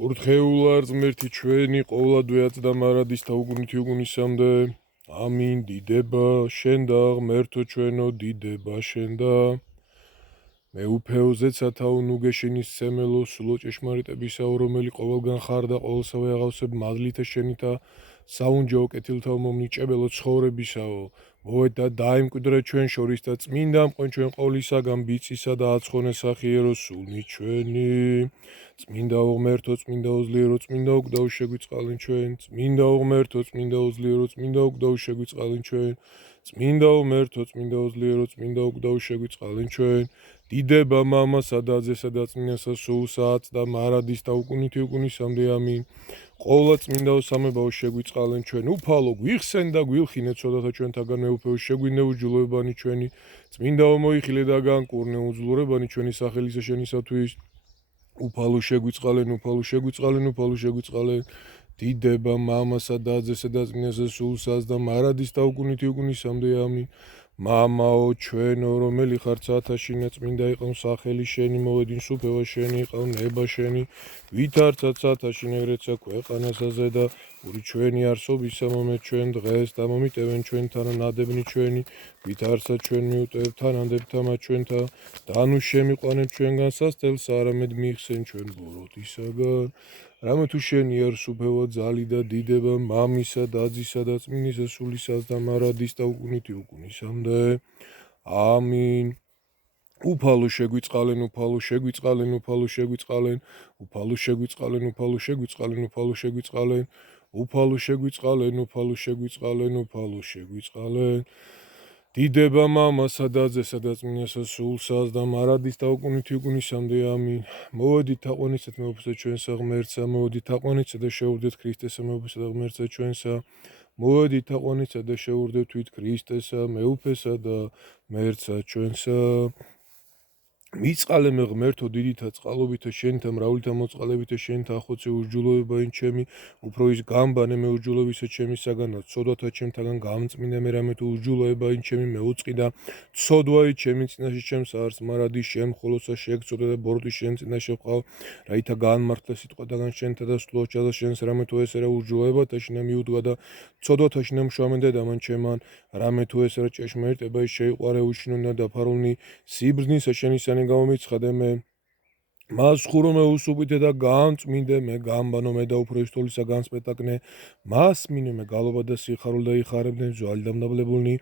კურთხეულა ღმერთი ჩვენი ყოვლადვეაც და მარადის თაუგუნითი უგუნისამდე. ამინ. დიდება შენდა ღმერთო ჩვენო, დიდება შენდა. მეუფეო ზეცათაო ნუგეშინის სემელო სულო ჭეშმარიტებისაო, რომელი ყოველგან ხარ და ყოველსავე აღავსებ მადლითა შენითა საუნჯაო კეთილთაო მომნიჭებელო ცხოვრებისაო. მოვედ და დაიმკვიდრე ჩვენ შორის და წმინდა მყვენ ჩვენ ყოვლისაგან ბიცისა და აცხონე სახიერო სულნი ჩვენი. წმინდაო ღმერთო, წმინდაო ძლიერო, წმინდაო გდაო შეგვიწყალენ ჩვენ. წმინდაო ღმერთო, წმინდაო ძლიერო, წმინდაო გდაო შეგვიწყალენ ჩვენ. წმინდაო ღმერთო, წმინდაო ძლიერო, წმინდაო გდაო შეგვიწყალენ ჩვენ. დიდება მამასა და ძესა და წმინდასა სულსაც და მარადის და უკუნითი უკუნისამდე. ამინ. ყოვლა წმინდაო სამებაო შეგვიწყალენ ჩვენ. უფალო გვიხსენ და გვილხინე ცოდათა ჩვენთაგან მეუფეო შეგვინე უჯულოებანი ჩვენი. წმინდაო მოიხილე და განკურნე უძლურებანი ჩვენი სახელისა შენისათვის. უფალო შეგვიწყალენ, უფალო შეგვიწყალენ, უფალო შეგვიწყალენ. დიდება მამასა და ძესა და წმინდასა სულსაც და მარადის და უკუნითი უკუნისამდე. ამინ. მამაო ჩვენო, რომელი ხარ ცათაშინა, წმინდა იყავ სახელი შენი, მოვედინს უფევა შენი, იყავ ნება შენი, ვითარცა ცათაშინა ეგრეცა ქვეყანასაზე და პური ჩვენი არსობისა მომეთ ჩვენ დღეს და მომიტევენ ჩვენთან ნადებნი ჩვენი, ვითარცა ჩვენ მიუტევ თანამდებთა ჩვენთა და ნუ შემიყვანებ ჩვენგან სასწელს, არამედ მიიხსენ ჩვენ ბოროტისაგან. რამე თუ შენი არის უფევა, ძალი და დიდება მამისა და ძისა და წმინდისა სულისას და მარადის და უკუნითი უკუნისამდე. ამინ. უფალო შეგვიწყალენ, უფალო შეგვიწყალენ, უფალო შეგვიწყალენ, უფალო შეგვიწყალენ, უფალო შეგვიწყალენ, უფალო შეგვიწყალენ, უფალო შეგვიწყალენ, უფალო შეგვიწყალენ, უფალო შეგვიწყალენ. დიდება მამასა და ძესა და წმინდასა სულსაც და მარადის და უკუნითი უკუნისამდე. ამინ. მოვედით თაყვანისად მეუფესა ჩვენსა ღმერთსა, მოვედით თაყვანისად და შევურდეთ ქრისტესა მეუფესა და ღმერთსა ჩვენსა. მოვედით თაყვანისად და შევურდეთ თვით ქრისტესა მეუფესა და ღმერთსა ჩვენსა. მიწყალე მე ღმერთო დიდითა წყალობითა შენთა მრავლითა მოწყალებითა შენთა ახოცე ურჯულოებაინ ჩემი, უფრო ის გამბანე მე ურჯულოვისა ჩემისაგანაც ცოდვათა ჩემთაგან გამწმინდა მე რამე თუ ურჯულოებაინ ჩემი მეუწყი და ცოდვაი ჩემი წინაშე ჩემს არს მარადის შენ ხოლოსა შეგწოდა და ბოროტი შენ წინაშე ვყავ, რაითა განმართლე სიტყვათაგან შენთა და სულოჩა და შენს რამე თუ ესერა ურჯულოებათაშინა მიუდგა და ცოდვათაშინა მშვამენდა დამან ჩემან, რამე თუ ესერა ჭეშმარიტება ის შეიყვარე უშინო და დაფარულნი სიბრძნისა შენისანი გამომიცხადე მე. მას ხურო მე უსუპითე და გამწმინდე მე, გამბანო მე და უფრო ისთოლისა განსპეტაკნე, მას მინე მე გალობა და სიხარულ და იხარებდნენ ძვალი დამდაბლებულნი.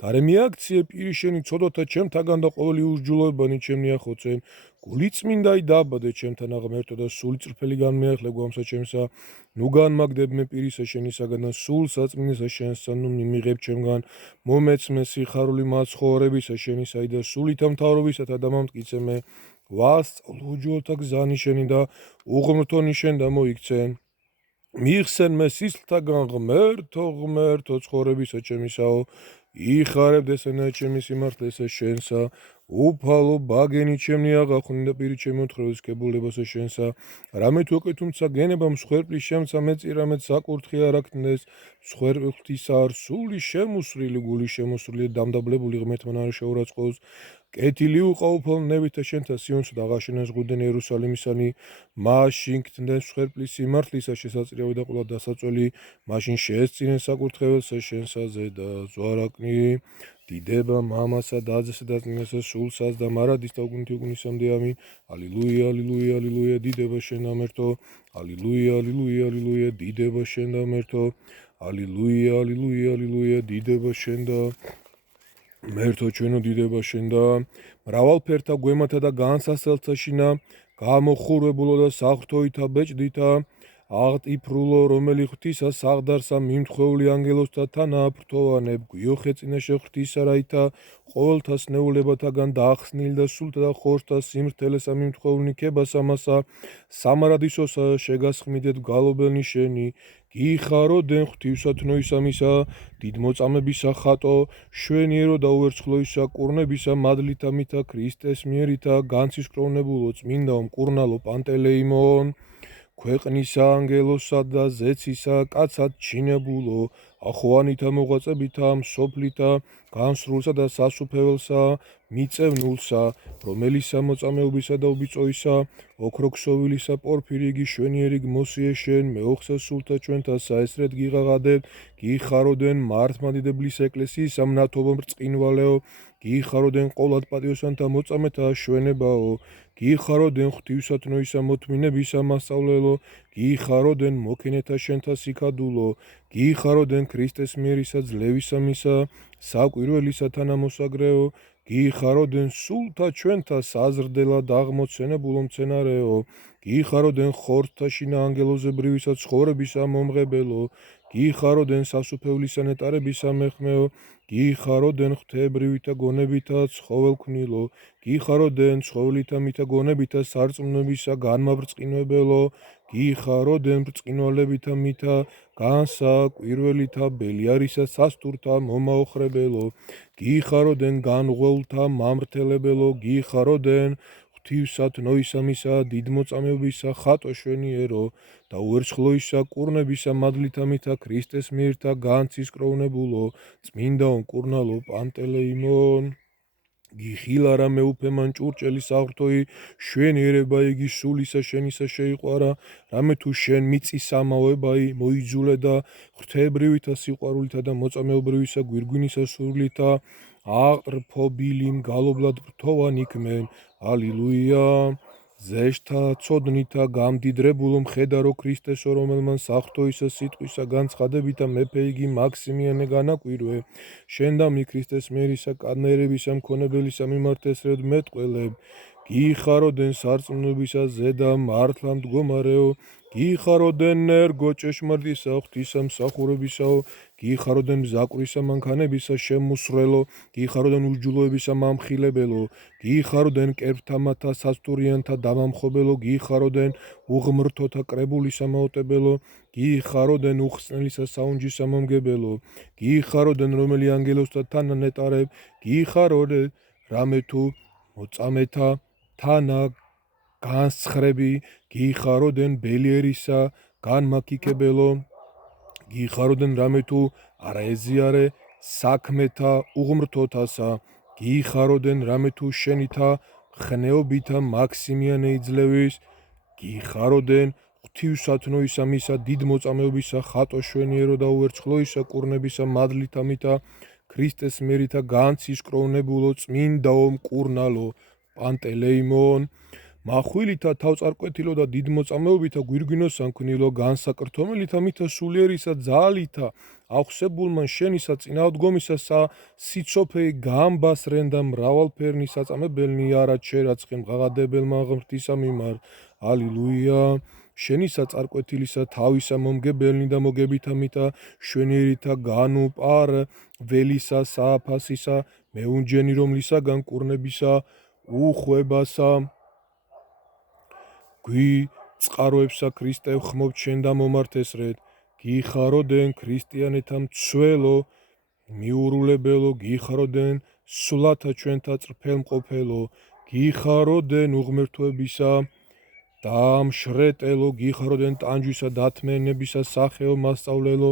გარე მიაქციე პირი შენი ცოდოთა ჩემთაგან და ყოველი ურჯულოებანი ჩემნი ახოცენ. გული წმინდაი დააბადე ჩემთან აღმერთო და სული წრფელი განმეახლე გვამსა ჩემსა. ნუ განმაგდებ მე პირისა შენისაგან და სულ საწმინდისა შენსა, ნუ მიღებ ჩემგან. მომეცმე სიხარული მაცხოვრებისა შენისაი და სულითა მთავრობისათა და მომტკიცე მე. ვასწავლ უჯულთა გზანი შენი და უღმრთონი შენ და მოიქცენ. მიიხსენ მე სისხლთაგან ღმერთო, ღმერთო ცხოვრებისა ჩემისაო. იხარებ ესენა ჩემი სიმართლესა შენსა. უფალო ბაგენი ჩემნი აღახვნი და პირი ჩემი მოთხრევის კებულებასა შენსა. რამე თუ ოკე თუმცა გენება მსხვერპლის შემცა მეწირა მე საკურთხი არ აქნდეს. მსხვერპლის არ სული შემოსრილი გული შემოსრილი დამდაბლებული ღმერთთან არ შეურაცხყოს. კეთილი უყაუფალ ნებითა შენთა სიონსა და აღაშენეს ღუდენ იერუსალიმისანი. მაშინ გთნდნენ მსხვერპლის სიმართლისა შესაწირავი და ყველა დასაწველი. მაშინ შეესწინეს საკურთხეველსა შენსაზე და ზვარაკნი. დიდება მამასა და ძესა და წმინდასა სულსაც და მარადის და უკუნითი უკუნისამდე. ამინ. ალილუია, ალილუია, ალილუია, დიდება შენ ღმერთო. ალილუია, ალილუია, ალილუია, დიდება შენ ღმერთო. ალილუია, ალილუია, ალილუია, დიდება შენ და ღმერთო ჩვენო, დიდება შენ და მრავალფერთა გვემათა და განსასწელთა შინა, გამოხურებულო და საღვთოითა ბეჭდითა, აღტიფრულო, რომელი ღვთისა საღდარსა მიმთხვეული ანგელოსთა თანაფრთოვანებ, გვიოხე წინაშე ღვთისა, რაითა ყოველთა სნეულებათაგან დაახსნილი და სულთა და ხორცთა სიმრთელესა მიმთხვეული ქებას ამასა, სამარადისოსა შეგასხმიდეთ გალობელნი შენი. გიხარო დენ ღვთივსათნოისამისა, დიდმოწამებისა ხატო, შვენიერო და უერცხლოისა კურნებისა მადლითა მითა ქრისტეს მიერითა განცისკროვნებულო წმინდაო მკურნალო პანტელეიმონ. ქვეყნისა ანგელოსა და ზეცისა კაცად ჩინებულო, ახოვანითა მოღვაწებითა მსოფლითა განსრულსა და სასუფეველსა მიწევნულსა, რომელისა მოწამეობისა და უბიწოისა, ოქროქსოვილისა პორფირიგი შვენიერი გმოსიე შენ, მეოხსა სულთა ჩვენთა საესრედ გიღაღადებთ, გიხაროდენ მართლმადიდებლის ეკლესიის ამნათობო ბრწყინვალეო, გიხაროდენ ყოლად პატიოსანთა მოწამეთა შვენებაო, გიხაროდენ ღვთივსათნოისა მოთმინებისა მასწავლელო, გიხაროდენ მოქენეთა შენთა სიქადულო, გიხაროდენ ქრისტეს მიერისა ძლევისა მისა, საკვირველისა თანამოსაგრეო, გიხაროდენ სულთა ჩვენთა საზრდელად აღმოცენებულო მცენარეო, გიხაროდენ ხორცთა შინა ანგელოზებრივისა ცხოვრებისა მომღებელო, გიხაროდენ სასუფევლისა ნეტარებისა მეხმეო, გიხაროდენ ღვთაებრივითა გონებითა ცხოველქვნილო, გიხაროდენ ცხოველითა მითა გონებითა სარწმუნოებისა განმაბრწყინებელო, გიხაროდენ ბრწყინვალებითა მითა განსაკვირველითა ბელიარისა სასტურთა მომაოხრებელო, გიხაროდენ განღვეულთა მამრთელებელო, გიხაროდენ ღვთივსათნოისა მისა დიდმოწამეობისა ხატო შვენიერო და უერცხლოისა კურნებისა მადლითა მითა ქრისტეს მიერთა განცის კროვნებულო, წმინდაო მკურნალო პანტელეიმონ, გიხილარა მეუფემან ჭურჭელი საღვთოი, შვენიერება იგი სულისა შენისა შეიყვარა, რამე თუ შენ მიწისამავებაი მოიძულე და ღვთაებრივითა სიყვარულითა და მოწამეობრივისა გვირგვინისა სურვილითა აყრფობილი მგალობლად ბრთოვან იქმენ. ალილუია. ზეშთა ცოდნითა გამდიდრებულო მხედარო ქრისტესო, რომელმან საღვთოისა სიტყვისა განცხადებითა მეფე იგი მაქსიმიანე განაკვირვე, შენ და მი ქრისტეს მიერისა კადნერებისა მქონებელისა მიმართ ესრედ მეტყველებ, გიხაროდენ სარწმუნოებისა ზედა მართლა მდგომარეო, გიხაროდენ ნერგო ჭეშმარიტისა ღვთისამსახურებისაო, გიხაროდენ მზაკვრისა მანქანებისა შემუსრელო, გიხაროდენ უსჯულოებისა მამხილებელო, გიხაროდენ კერპთამათა სასტურიანთა დამამხობელო, გიხაროდენ უღმრთოთა კრებულისა მაოტებელო, გიხაროდენ უხსნელისა საუნჯისა მომგებელო, გიხაროდენ რომელი ანგელოსთა თანა ნეტარებ, გიხაროდენ რამე თუ მოწამეთა თანა განსხრები, გიხაროდენ ბელიერისა განმაკიკებელო, გიხაროდენ რამე თუ არაეზიარე საქმეთა უღმრთოთასა, გიხაროდენ რამე თუ შენითა ხნეობითა მაქსიმიანე იძლევის, გიხაროდენ ღვთივსათნოისა მისა დიდმოწამეობისა ხატო შვენიერო და უერცხლოისა კურნებისა მადლითა მითა ქრისტეს მერითა განცის კროვნებულო, წმინდაო მკურნალო პანტელეიმონ, მახვილითა თავწარკვეთილო და დიდმოწამეობითა გვირგვინოსან ქნილო, განსაკრთომელითა მითა სულიერისა ძალითა აღსებულმან შენისა წინააღდგომისა სიცოფეი გამბასრენ და მრავალფერნი საწამებელნი არა ჩერაცხენ ღაღადებელმა ღმრთისა მიმართ. ალილუია. შენისა წარკვეთილისა თავისა მომგებელნი და მოგებითა მითა შვენიერითა განუპარ ველისა სააფასისა მეუნჯენი, რომლისაგან კურნებისა უხვებასა გვიწყაროებსა ქრისტე ხმობ ჩვენ და მომართესრეთ, გიხაროდენ ქრისტიანეთა მცველო მიურულებელო, გიხაროდენ სულათა ჩვენთა წრფელმყოფელო, გიხაროდენ უღმრთოებისა დამშრეტელო, გიხაროდენ ტანჯვისა დათმენებისა სახეო მასწავლელო,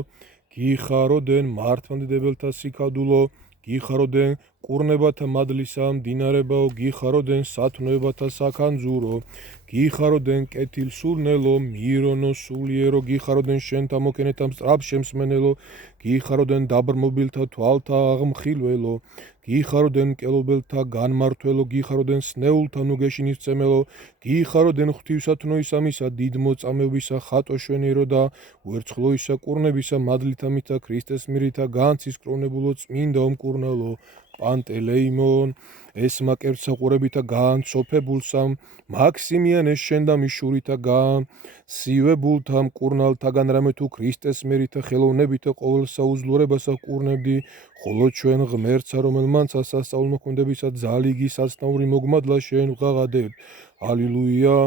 გიხაროდენ მართლმადიდებელთა სიქადულო, გიხაროდენ კურნებათა მადლისა მდინარებაო, გიხაროდენ სათნოებათა საქანძურო, გიხაროდენ კეთილსურნელო, მირონო სულიერო, გიხაროდენ შენთა მოქენეთა სწრაფშემსმენელო, გიხაროდენ დაბრმობილთა თვალთა აღმხილველო, გიხაროდენ მკელობელთა განმართველო, გიხაროდენ სნეულთა ნუგეშინისმცემელო, გიხაროდენ ღვთივსათნოისა მისა დიდმოწამეობისა ხატო შვენიერო და უერცხლოისა კურნებისა მადლითა მითა ქრისტეს მირითა განცის კროვნებულო, წმინდაო მკურნალო პანტელეიმონ, ესმა კერძსაყურებითა განცოფებულსა მაქსიმიანეს შენ და მიშურითა განსივებულთა მკურნალთაგან, რამე თუ ქრისტეს მერითა ხელოვნებითა ყოველსა უძლურებასა კურნებდი, ხოლო ჩვენ ღმერთსა, რომელმანცა სასწაულმოქმედებისა ძალიგი საცნაური მოგმადლა შენ ვღაღადებთ. ალილუია.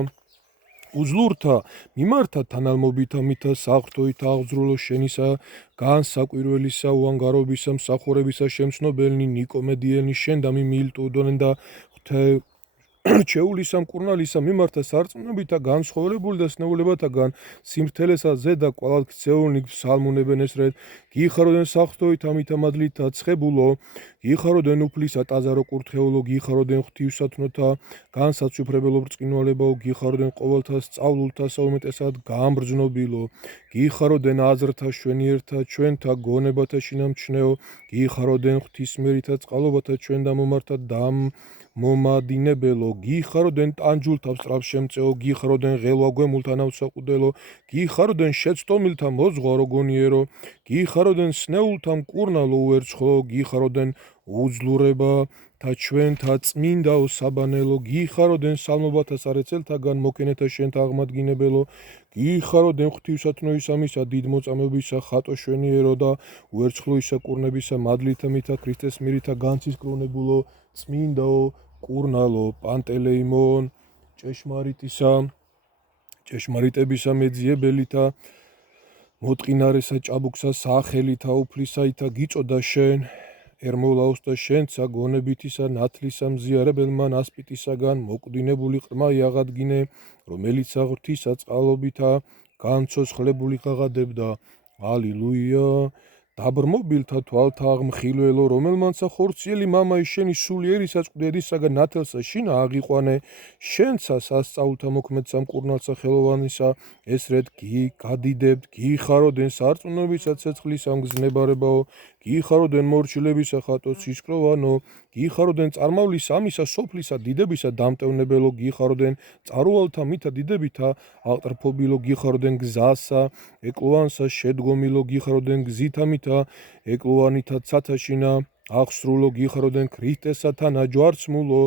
უძლურთა მიმართა თანალმობითა მითა საღვთოითა აღძრულო შენისა განსაკვირველისა უანგარობისა მსახურებისა შემცნობელნი ნიკომედიელნი შენ და მიმილტუდონენ და რჩეულისა მკურნალისა მიმართა სარწმუნოებითა განსხვავებული და სნეულებათაგან სიმრთელესა ზედა კვალად ქცეულნი ფსალმუნებენ ესრეთ გიხაროდენ საღვთოით ამითა მადლითა ცხებულო გიხაროდენ უფლისა ტაზარო კურთხეულო გიხაროდენ ღვთივსათნოთა განსაცვიფრებელო ბრწყინვალებაო გიხაროდენ ყოველთა სწავლულთა საუმეტესად გაამბრძნობილო გიხაროდენ აზრთა შვენიერთა ჩვენთა გონებათა შინამჩნეო გიხაროდენ ღვთისმერითა წყალობათა ჩვენ დამომართა მომადინებელო გიხაროდენ ტანჯულთა სწრაფშემწეო გიხაროდენ ღელვაგვემულთა ნავსაყუდელო გიხაროდენ შეცდომილთა მოზღვარო გონიერო გიხაროდენ სნეულთა მკურნალო უერცხლო გიხაროდენ უძლურება და ჩვენთა წმინდაო საბანელო გიხაროდენ სალმობათა სარეცელთაგან მოკენეთა შენთა აღმადგინებელო გიხაროდენ ღვთივსათნოის ამისა დიდ მოწამეობისა ხატო შვენიერო და უერცხლოისა კურნებისა მადლითა მითა ქრისტეს მირითა განცისკრონებულო წმინდაო კურნალო პანტელეიმონ ჭეშმარიტებისა მეძიებელითა მოტყინარესა ჭაბუქსა სახელითა უფლისაითა გიწოდა შენ ερμოლაოს და შენცა გონებითისა ნათლისა მზიარებელმან ასპიტისაგან მოკვდინებული ყრმა იაღადგინე რომელიც ღვთისა წყალობითა განცოცხლებული ღაღადებდა ალილუია დაბრმობილთა თვალთა აღმხილველო რომელმანცა ხორციელი მამაი შენი სულიერისა წყდედისაგან ნათელსა შინა აღიყვანე შენცა სასწაულთა მოქმედსა მკურნალსა ხელოვანისა ესრეთ გადიდებთ გიხაროდენ სარწმუნოებისა ცეცხლის ამგზნებარებაო გიხაროდენ მორჩილებისა ხატო სისკროვანო გიხაროდენ წარმავლის ამისა სოფლისა დიდებისა დამტევნებელო გიხაროდენ წარუვალთა მითა დიდებითა აღტრფობილო გიხაროდენ გზასა ეკლოვანსა შედგომილო გიხაროდენ გზითა მითა ეკლოვანითა ცათაშინა აღსრულო გიხაროდენ ქრისტესათა ნაჯვარცმულო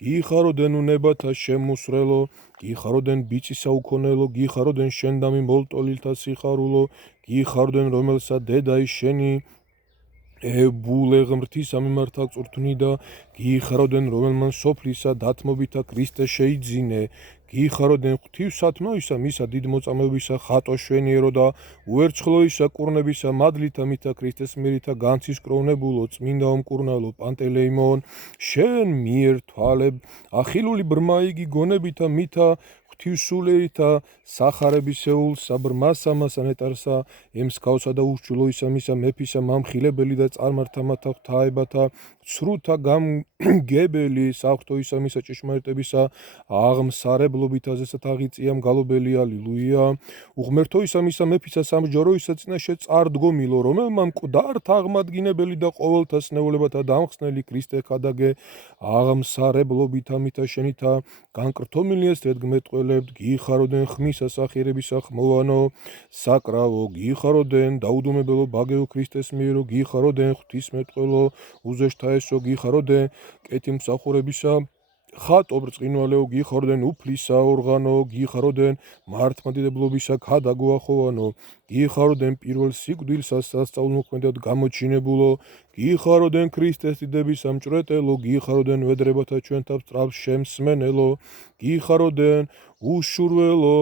გიხაროდენ უნებათა შემუსრელო გიხაროდენ ბიწისა უქონელო გიხაროდენ შენდამი მოლტოლილთა სიხარულო გიხაროდენ რომელსა დედაი შენი ებულე ღმრთისა მიმართა წურთნიდა გიხაროდენ რომელმან სოფლისა დათმობითა ქრისტე შეიძინე გიხაროდენ ღვთივსათნოისა მისა დიდ მოწამეობისა ხატო შვენიერო და უერცხლოისა კურნებისა მადლითა მითა ქრისტეს მერითა განცისკროვნებულო წმინდა მკურნალო პანტელეიმონ შენ მიერ თვალებ ახილული ბრმა იგი გონებითა მითა ღვთივსულერითა სახარებისეულ საბრმასამასა ნეტარსა ემსქავსა და უშჩულოისა მისა მეფისა მამხილებელი და წარმართა მათა ღვთაებათა ცრუთა გამგებელი საღვთოისა მისა ჭეშმარიტებისა აღმსარებლობითაზესაც აღიწიამ გალობელი ალილუია უღმერთოისა მისა მეფისა სამჯოროისა წინაშე წარდგომილო რომელმა მკვდართა აღმადგინებელი და ყოველთა სნეულებათა დამხსნელი ქრისტე ქადაგე აღმსარებლობითა მითა შენითა განკრთომილი ესრეთ გმეტყველებთ გიხაროდენ ხმისა სახიერებისა ხმოვანო საკრავო გიხაროდენ დაუდუმებელო ბაგეო ქრისტეს მიერო გიხაროდენ ღვთისმეტყველო უზეშთა ესო გიხაროდენ კეთილმსახურებისა ხატო ბრწყინვალეო გიხაროდენ უფლისა ორღანო გიხაროდენ მართლმადიდებლობისა ქადაგო ახოვანო გიხაროდენ პირველ სიკვდილსა სასწაულმოქმედად გამოჩინებულო გიხაროდენ ქრისტეს დიდებისა მჭრეტელო გიხაროდენ ვედრებათა ჩვენთა სწრაფ შემსმენელო გიხაროდენ უშურველო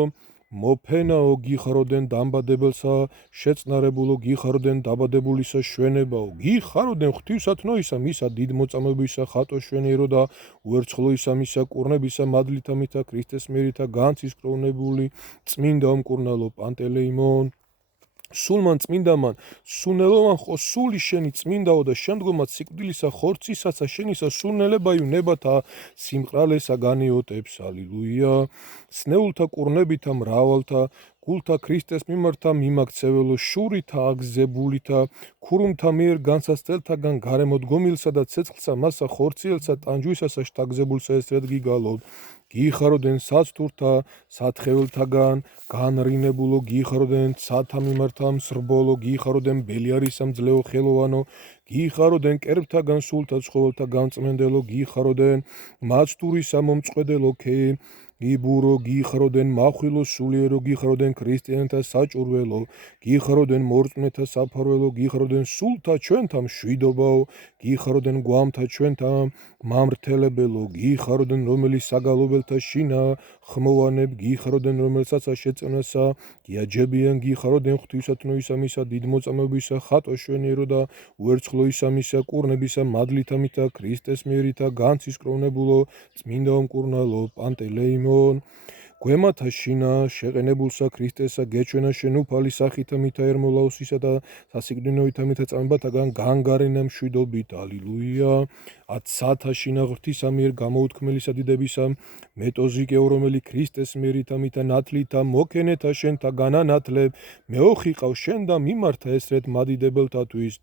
მოფენაო გიხაროდენ დამბადებელსა შეწნარებულო გიხაროდენ დაბადებულისა შვენებაო გიხაროდენ ღვთივსათნოისა მისა დიდ მოწამეობისა ხატო შვენიერო და უერცხლოისა მისა კურნებისა მადლითა მითა ქრისტეს მერითა განცისკროვნებული წმინდა მკურნალო პანტელეიმონ სულმან წმინდამან სუნელოვან ხო სული შენი წმინდაო და შემდგომად სიკვდილისა ხორცისაცა შენისა სულნელებაიო ნებათა სიმყრალესა განიოტებს ალილუია სნეულთა კურნებითა მრავალთა გულთა ქრისტეს მიმართა მიმაქცეველო შურითა აგზებულითა ქურუმთა მიერ განსასწელთაგან გარემოდგომილსა და ცეცხლსა მასა ხორციელსა ტანჯვისასა შთაგზებულსა ესრეთ გიგალობ გიხაროდენ საცთურთა სათხეველთაგან განრინებულო გიხაროდენ ცათა მიმართა მსრბოლო გიხაროდენ ბელიარისა მძლეო ხელოვანო გიხაროდენ კერბთაგან სულთა ცხოველთა გამწმენდელო გიხაროდენ მაცტურისა მომწყვედელო იბურო გიხაროდენ מחვილო სულიერო გიხაროდენ ქრისტიანთა საჭურველო გიხაროდენ მორწმეთა საფარველო გიხაროდენ სულთა ჩვენთა მშვიდობაო გიხაროდენ გვამთა ჩვენთა მამრთელებელო გიხაროდენ რომელიც საგალობელთა შინა ხმოვანებ, გიხაროდენ რომელსაც შეწევნასა, გიაჯებიან, გიხაროდენ ღვთისათნოისა მისა, დიდმოწამეობისა, ხატო შვენიერო და უერცხლოისა მისა, კურნებისა, მადლითა მითა, ქრისტეს მიერითა, განცის კროვნებულო, წმინდა ომკურნალო, პანტელეიმონ. გვემათა შინა შეყენებულსა ქრისტესა გეჩვენა შენ უფალი სახითა მითა ერმოლაოსისა და სასიკვდილოითა მითა წამებათაგან განგარენა მშვიდობით. ალილუია. ათსათა შინა ღვთისა მიერ გამოუთქმელისა დიდებისა მეტოზიკეო რომელი ქრისტეს მერითა მითა ნათლითა მოკენეთა შენთა განანათლებ მეოხიყავ შენ და მიმართა ესრეთ მადიდებელთათვის.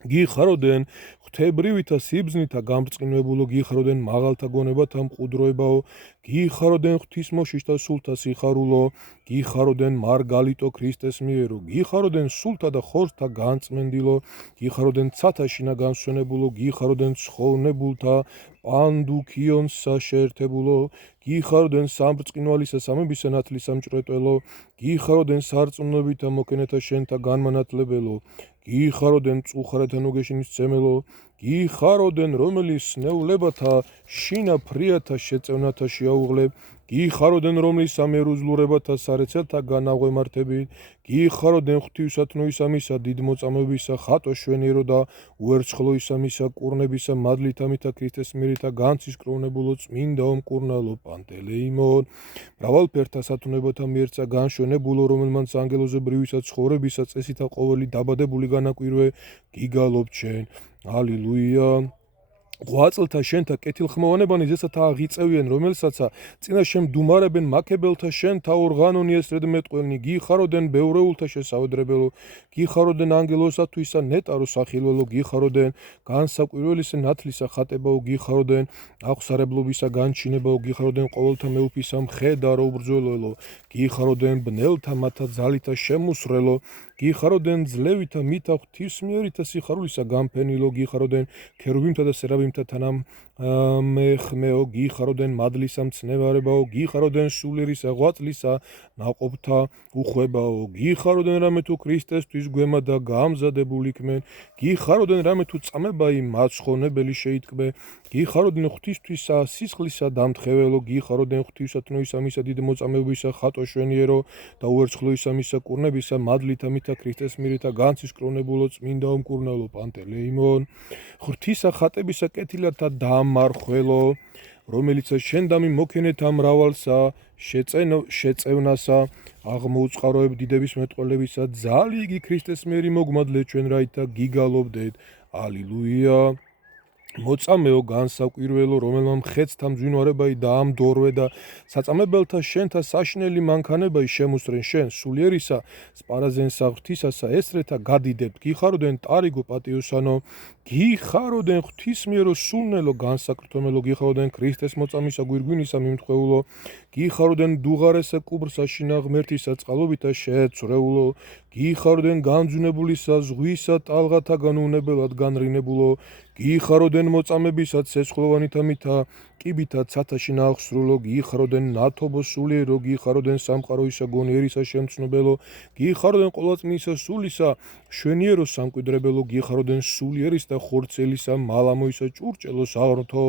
გიხაროდენ ღვთებრივითა სიბზნითა გამბრწყინებულო, გიხაროდენ მაღალთა გონებათა მყუდროებაო, გიხაროდენ ღვთისმოშიშთა სულთა სიხარულო, გიხაროდენ მარგალიტო ქრისტეს მიერო, გიხაროდენ სულთა და ხორცთა განწმენდილო, გიხაროდენ ცათა შინა განსვენებულო, გიხაროდენ ცხოვნებულთა პანდუქიონსა შეერთებულო, გიხაროდენ სამბრწყინვალისა სამებისა ნათლისა მჭრეტველო, გიხაროდენ სარწმუნოებითა მოკენეთა შენთა განმანათლებელო, გიხაროდენ მწუხარეთა ნუგეშინის ცემელო, გიხაროდენ რომელიც სნეულებათა შინა ფრიათა შეწევნათა შეაუღლებ, გიხაროდენ რომლის სამიერ უძლურებათა სარეცელთა განაღვემართებით, გიხაროდენ ღვთისათნოისა მისა, დიდმოწამეობისა, ხატო შვენიერო და უერცხლოისა მისა, კურნებისა, მადლითა მითა ქრისტეს მიერითა განცის კროვნებულო, წმინდა ომკურნალო, პანტელეიმონ. მრავალფერთა სათნოებათა მიერცა განშვენებულო, რომელმაც ანგელოზე ბრივისა ცხოვრებისა წესითა ყოველი დაბადებული განაკვირვე, გიგალობ ჩვენ. ალილუია. ღვაწლთა შენთა კეთილხმოვანებანი ზესათა აღიწევიან, რომელსაცა წინა შემდუმარებენ მაქებელთა შენთა ორღანონი ესრედ მეტყველნი, გიხაროდენ ბევრეულთა შესავედრებელო, გიხაროდენ ანგელოსათვისა ნეტარო სახილველო, გიხაროდენ განსაკვირველისა ნათლისა ხატებაო, გიხაროდენ აღსარებლობისა განჩინებაო, გიხაროდენ ყოველთა მეუფისა მხედარო უბრძოლველო, გიხაროდენ ბნელთა მათა ძალითა შემუსრელო, გიხაროდენ ძლევითა მითა ღვთისმიერითა სიხარულისა გამფენილო, გიხაროდენ ქერუბიმთა და სერაბიმთა თანამეხმეო, გიხაროდენ მადლისა მცნევარებაო, გიხაროდენ სულიერისა ღვაწლისა ნაყოფთა უხვებაო, გიხაროდენ რამე თუ ქრისტესთვის გვემა და გამზადებული იქნენ, გიხაროდენ რამე თუ წამებაი მაცხონებელი შეიტკბე, გიხაროდენ ღვთისთვისა სისხლისა დამთხეველო, გიხაროდენ ღვთისათნოისა მისა, დიდმოწამეობისა, ხატო შვენიერო და უერცხლოისა მისა, კურნებისა, მადლითა მითა ქრისტეს მიერითა განცის კროვნებულო, წმინდა ომკურნალო, პანტელეიმონ. ღვთისა ხატებისა კეთილათა დამარხველო, რომელიც შენდამი მოკენეთა მრავალსა შეწევნასა, აღმოუწყაროებ დიდების მეტყველებისა, ძალიგი ქრისტეს მიერი მოგმადლე ჩვენ რაითა გიგალობდეთ. ალილუია. მოწამეო განსაკვირველო, რომელმა მხედრთა მძვინვარებაი დაამდორვე და საწამებელთა შენთა საშინელი მანქანებაი შემუსრენ შენ, სულიერისა სპარაზენსა ღვთისასა ესრეთა გადიდებთ, გიხაროდენ ტარიგო პატიოსანო, გიხაროდენ ღვთისმიერო სულნელო განსაკრთომელო, გიხაროდენ ქრისტეს მოწამისა გვირგვინისა მიმთხვეულო, გიხაროდენ დუღარესა კუბრსა შინა ღმერთისა წყალობითა შეეცვრეულო, გიხაროდენ განძვნებულისა ზღვისა ტალღათაგან უნებელად განრინებულო, გიხაროდენ მოწამებისა ცეცხლოვანითა მითა კიბითა ცათაში ნახსრულო, გიხაროდენ ნათობო სულიერო, გიხაროდენ სამყაროისა გონიერისა შემცნობელო, გიხაროდენ ყოვლადწმინისა სულისა შვენიერო სამკვიდრებელო, გიხაროდენ სულიერის და ხორცელისა მალამოისა ჭურჭელო საღვთო,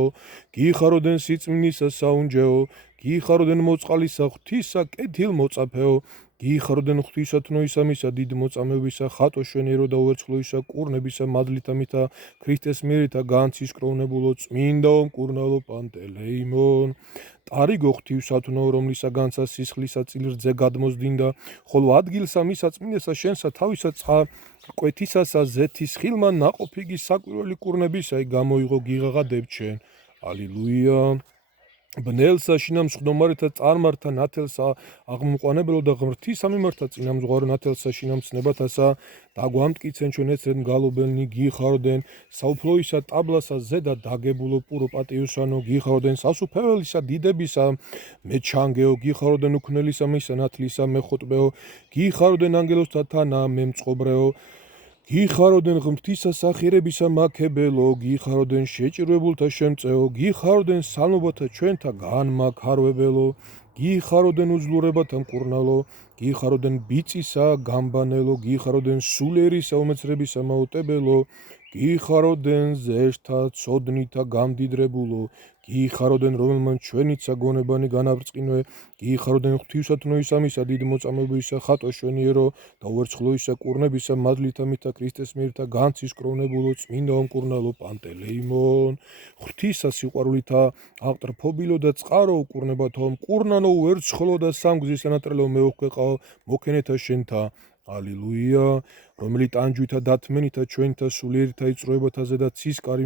გიხაროდენ სიწმინისა საუნჯეო, გიხაროდენ მოწყალისა ღვთისა კეთილმოწაფეო, გიხაროდენ ღვთისათნოისა მისა, დიდმოწამეობისა, ხატო შვენიერო და უერცხლოისა, კურნებისა, მადლითა მითა ქრისტეს მიერითა განცის კროვნებულო, წმინდა ომკურნალო, პანტელეიმონ. ტარიგო ღვთისათნო, რომლისაგანსა სისხლისა წილრძე გადმოსდინდა, ხოლო ადგილსა მისა წმინდესა შენსა თავისა კვეთისასა ზეთის ხილმა ნაყოფიგი საკვირველი კურნებისაი გამოიღო, გიღაღადებ ჩვენ. ალილუია. ბნელსა შინა მსხდომარეთა წარმართა ნათელსა აღმომყვანებელო და ღმრთისა მიმართა წინამძღვარო ნათელსა შინა მცნებათასა დაგვამტკიცენ ჩვენ ესრედ მგალობელნი, გიხაროდენ საუფლოისა ტაბლასა ზედა დაგებულო პურო პატიოსანო, გიხაროდენ სასუფეველისა დიდებისა მეჩანგეო, გიხაროდენ უქნელისა მისა ნათლისა მეხოტბეო, გიხაროდენ ანგელოსთა თანა მემწყობრეო, გიხაროდენ ღმრთისა სახირებისა მაქებელო, გიხაროდენ შეჭირვებულთა შემწეო, გიხაროდენ სალმობათა ჩვენთა განმაქარვებელო, გიხაროდენ უძლურებათა მკურნალო, გიხაროდენ ბიწისა გამბანელო, გიხაროდენ სულიერისა უმეცრებისა მაუტებელო, გიხაროდენ ზეშთა ცოდნითა გამდიდრებულო, გიხაროდენ რომელმან ჩვენიცა გონებანი განაბრწყინვე, გიხაროდენ ღვთივსათნოისამისა დიდ მოწამებისა ხატო შვენიერო და უერცხლოისა კურნებისა მადლითა მითა ქრისტეს მიერთა განცის კროვნებულო წმინდა ომკურნალო პანტელეიმონ, ღვთისა სიყვარულითა აღტრფობილო და წყარო უკურნებათო მკურნანო უერცხლო და სამგზის ანატრელო მეუხვეყაო მოკენეთა შენთა ალილუია, რომელიც ტანჯვითა დათმენითა ჩვენთა სულიერთა იწროებათაზე და ცისკარი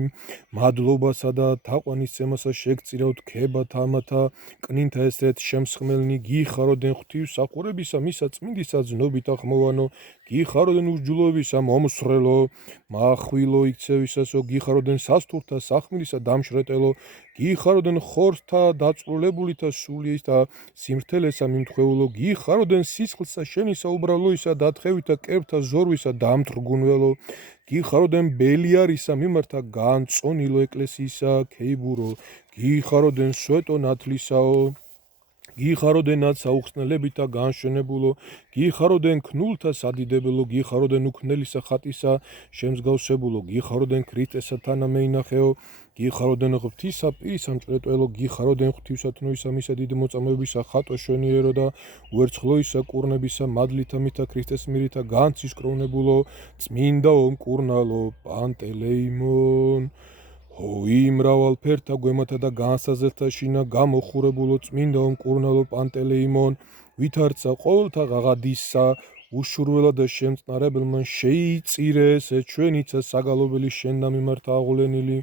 მადლობასა და თაყვანისცემასა შეგწირავთ ქებათ ამათა კნინთა ესეთ შემსხმელნი გიხაროდენ ღვთივსახურებისა მისა წმინდისა ძნობითა ხმოვანო, გიხაროდენ უსჯულოებისა მომსრელო, მახვილო იქცევისასო, გიხაროდენ სასთურთა სახმილისა დამშრეტელო, გიხაროდენ ხორთა დაწრულებულითა სულისა სიმრთელესა მიმთხვეულო, გიხაროდენ სისხლსა შენისა უბრალოისა დათხევითა კერპთა ზორვისა დამთრგუნველო, გიხაროდენ ბელიარისა მიმართა განწონილო ეკლესიისა ქეიბურო, გიხაროდენ სვეტო ნათლისაო, გიხაროდენაც საუხსნელებითა განშვენებულო, გიხაროდენ ქნულთა სადიდებელო, გიხაროდენ უქნელისა ხატისა შემსგავსებულო, გიხაროდენ ქრისტესა თანა მეინახეო, გიხაროდენ ღვთისა პირისა მჭრეტველო, გიხაროდენ ღვთივსათნოისა მისა დიდ მოწამებისა ხატო შვენიერო და უერცხლოისა კურნებისა მადლითა მითა ქრისტეს მირითა განცის კროვნებულო წმინდა ომკურნალო პანტელეიმონ, ჰოი მრავალფერთა გვემათა და განსაზღვრთა შინა გამოხურებულო წმინდა ომკურნალო პანტელეიმონ, ვითარცა ყოველთა ღაღადისა უშურველა და შემწყნარებელმა შეიწირეს ჩვენიცა საგალობელი შენდა მიმართა აღულენილი,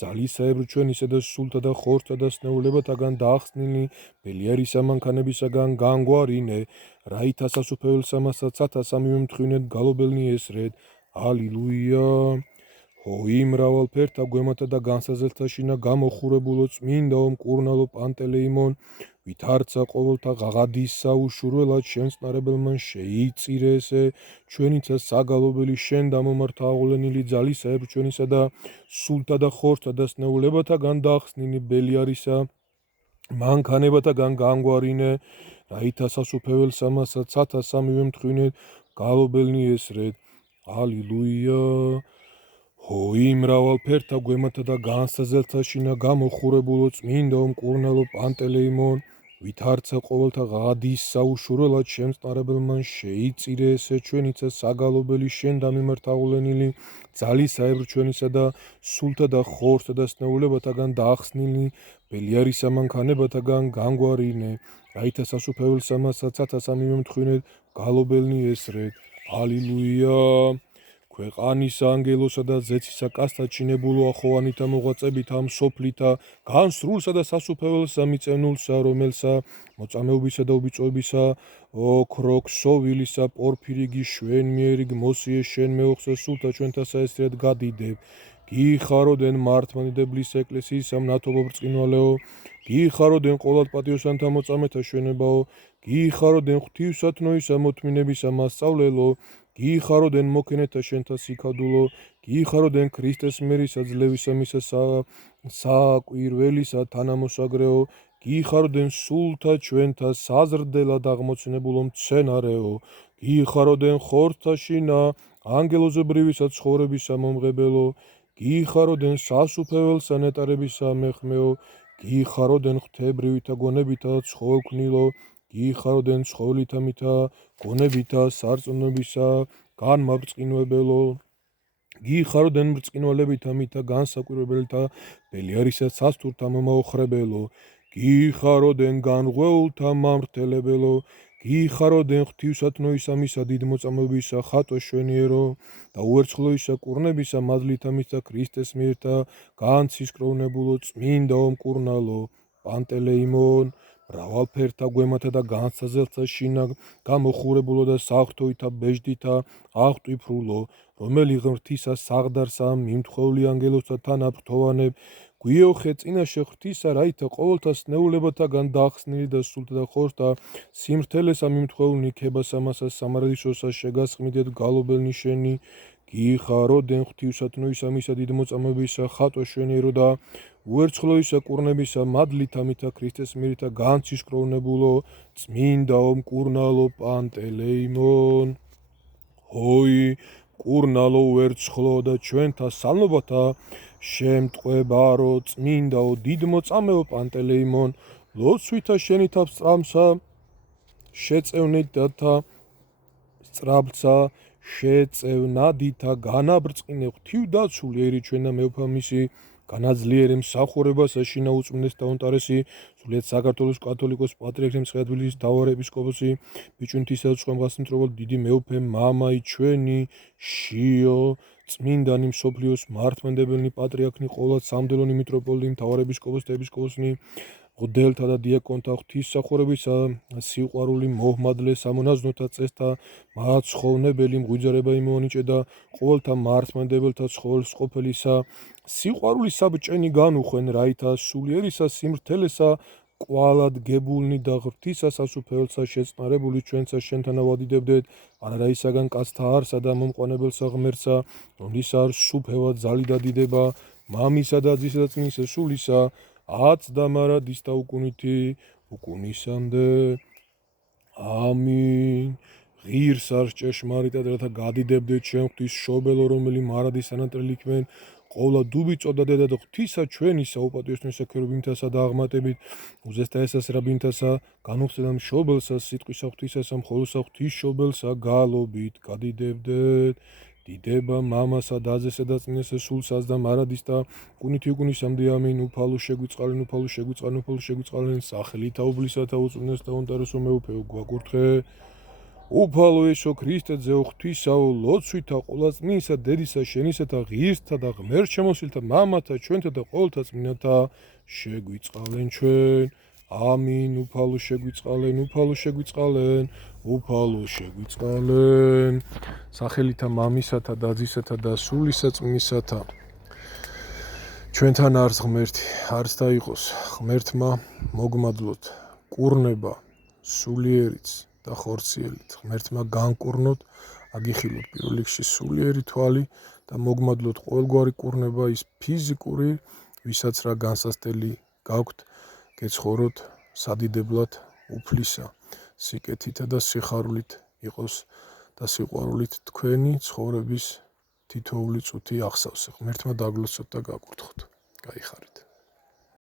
ძალისაებრ ჩვენისა და სულთა და ხორთა და სნეულებათაგან დაახსნილი, ბელიარისა მანქანებისაგან განგვარინე, რაითა სასუფეველსამასაც ათასამი მომთხვინეთ გალობელნი ესრეთ, ალილუია. ჰოი მრავალფერთა გვემათა და განსაზღვრთა შინა გამოხურებულო წმინდა ომკურნალო პანტელეიმონ, ვითარცა ყოველთა ღაღადისა უშურველად შემწყნარებელმა შეიწირეს ჩვენიცა საგალობელი შენ დამომართა აღულენილი, ძალისაებრ ჩვენისა და სულთა და ხორთა და სნეულებათაგან დაახსნილი, ბელიარისა მანქანებათაგან განგვარინე, რაითა სასუფეველსამასაც ათასამივე მთხვინეთ გალობელნი ესრეთ, ალილუია. ჰოი მრავალფერთა გვემათა და განსაზღვრთა შინა გამოხურებულო წმინდა ომკურნალო პანტელეიმონ, ვითარცა ყოველთა ღადისა უშურველად შემწყნარებელმა შეიწირეს ჩვენიცა საგალობელი შენ დამიმართა აღულენილი, ძალისაებრ ჩვენისა და სულთა და ხორთა და სნეულებათაგან დაახსნილი, ბელიარისა მანქანებათაგან განგვარინე, რაითა სასუფეველსამასაც ათასამივე მთხვინეთ გალობელნი ესრეთ, ალილუია. ქვეყანის ანგელოსა და ზეცისა კაცთა ჩინებულო ახოვანითა მოღვაწებით ამ სოფლითა განსრულსა და სასუფეველსა მიწენულსა, რომელსა მოწამეობისა და უბიწოებისა ოქროქსოვილისა პორფირიგი შვენმიერიგ მოსიე შენ მეუხსა სულთა ჩვენთა საესრად გადიდებ, გიხაროდენ მართლმადიდებლის ეკლესიის ამნათობო ბრწყინვალეო, გიხაროდენ ყოვლად პატიოსანთა მოწამეთა შვენებაო, გიხაროდენ ღვთივსათნოისა მოთმინებისა მასწავლელო, გიხაროდენ მოკენეთა შენთა სიქადულო, გიხაროდენ ქრისტეს მერისა ძლევისა მისა საკვირველისა თანამოსაგრეო, გიხაროდენ სულთა ჩვენთა საზრდელად აღმოცნებულო მცენარეო, გიხაროდენ ხორთა შინა ანგელოზებრივისა ცხოვრებისა მომღებელო, გიხაროდენ სასუფეველსა ნეტარებისა მეხმეო, გიხაროდენ ღვთებრივითა გონებითა ცხოველქნილო, გიხაროდენ ცხოველითა მითა გონებითა სარწმუნოებისა განმაბრწყინვებელო, გიხაროდენ ბრწყინვალებითა მითა განსაკვირვებელთა ბელიარისა სასთურთა მომაოხრებელო, გიხაროდენ განღვეულთა მამრთელებელო, გიხაროდენ ღვთივსათნოისა მისა დიდ მოწამეობისა ხატო შვენიერო და უერცხლოისა კურნებისა მადლითა მითა ქრისტეს მიერთა განცის კროვნებულო წმინდა ომკურნალო პანტელეიმონ, მრავალფერთა გვემათა და განსაზღვრთა შინა გამოხურებულო და საღვთოითა ბეჟდითა აღტვიფრულო, რომელი ღმრთისა საღდარსა მიმთხვეული ანგელოსთა თანაფრთოვანებ, გვიოხე წინაშე ღვთისა, რაითა ყოველთა სნეულებათაგან დაახსნილი და სულთა და ხორთა სიმრთელესა მიმთხვეულნი ქებასამასა სამარადისოსა შეგასყმიდეთ გალობელნი შენი, გიხაროდენ ღვთივსათნოისა მისა დიდ მოწამეობისა ხატო შვენიერო და უერცხლოისა კურნებისა მადლითა მითა ქრისტეს მიერთა განცის კროვნებულო წმინდა ომკურნალო პანტელეიმონ, ჰოი კურნალო ვერცხლო და ჩვენთა სალნობათა შემტყვებარო წმინდაო დიდმოწამეო პანტელეიმონ ლოცვითა შენი თავსწამსა შეწევნიდათა სწრაფცა შეწევნადითა განაბრწყინე ღვთივდაცული ჩვენა მეუფამისი განაძლიერე მსახურებასა შინა უწმინდეს და უნტარესი სრულიად საქართველოს კათოლიკოს პატრიარქი მცხეთა თბილისის მთავარი ეპისკოპოსი ბიჭუნთისა და ცხენღას მტრობელ დიდი მეუფე მამაი ჩვენი შიო წმინდანი მსოფლიოს მართლმადიდებელი პატრიარქი ყოვლად სამდელონი მიტროპოლიტი მთავარი ეპისკოპოსი და ეპისკოპოსნი ღდელთა და დიაკონთა ღვთისმსახურებისა სიყვარული მოჰმადლე სამონაზვნოთა წესთა მაცხოვნებელი მღვიძარება იმეონიჭე და ყოველთა მართლმადიდებელთა ცხოველს ყოფილისა სიყვარული საბჭენი განუხვენ რაითა სულიერისა სიმრთელესა კვალად გებულნი და ღვთისა სასუფეველსა შეწყნარებული ჩვენსა შენთან ავადიდებდეთ არაისაგან კაცთა არსა და მომყვანებელსა ღმერთსა რომლის არ სუფევა ძალი და დიდება მამისა და ძისა და წმინისა სულისა აც და მარადის და უკუნითი უკუნისამდე ამინ ღირს არ ჭეშმარიტად რათა გადიდებდეთ ჩვენ ღვთის შობელო რომელი მარადის ანატრელი იქმენ ყოვლა დუბიწოდა დედა და ღვთისა ჩვენისა უპატიოსნისა ქერუბიმთასა და აღმატებით უზესთა ესასრაბინთასა განუხსედა მშობელსა სიტყვისა ღვთისასა მხოლოსა ღვთის შობელსა გალობით გადიდებდეთ დიდება მამასა დაზესა და წმინდისა სულსას და მარადის და კუნითი უკუნისამდე ამინ უფალო შეგვიწყალენ უფალო შეგვიწყალენ უფალო შეგვიწყალენ სახელითა უბლისათა უწმინდეს და უნტარესო მეუფეო გვაკურთხე უფალო ესო ქრისტე ძეო ღვთისაო ლოცვითა ყოვლადწმინისა დედისა შენისათა ღირსთა და ღმერთ შემოსილთა მამათა ჩვენთა და ყოველთა წმინდათა შეგვიწყალენ ჩვენ ამინ უფალო შეგვიწყალენ უფალო შეგვიწყალენ უფალო შეგვიწყალენ სახელითა მამისათა და ძისათა და სულისა წმინისათა ჩვენთან არის ღმერთი არის და იყოს ღმერთმა მოგმადლოთ კურნება სულიერიც და ხორციელით ღმერთმა განკურნოთ აგიხილოთ პირველ რიგში სულიერი თვალი და მოგმადლოთ ყოველგვარი კურნება ის ფიზიკური ვისაც რა განსასწრელი გაქვთ გეცხოვროთ სადიდებლად უფლისა სიკეთითა და სიხარულით იყოს და სიყვარულით თქვენი ცხოვრების თითოეული წუთი ახსავსე ღმერთმა დაგლოცოთ და გაკურთხოთ გაიხარით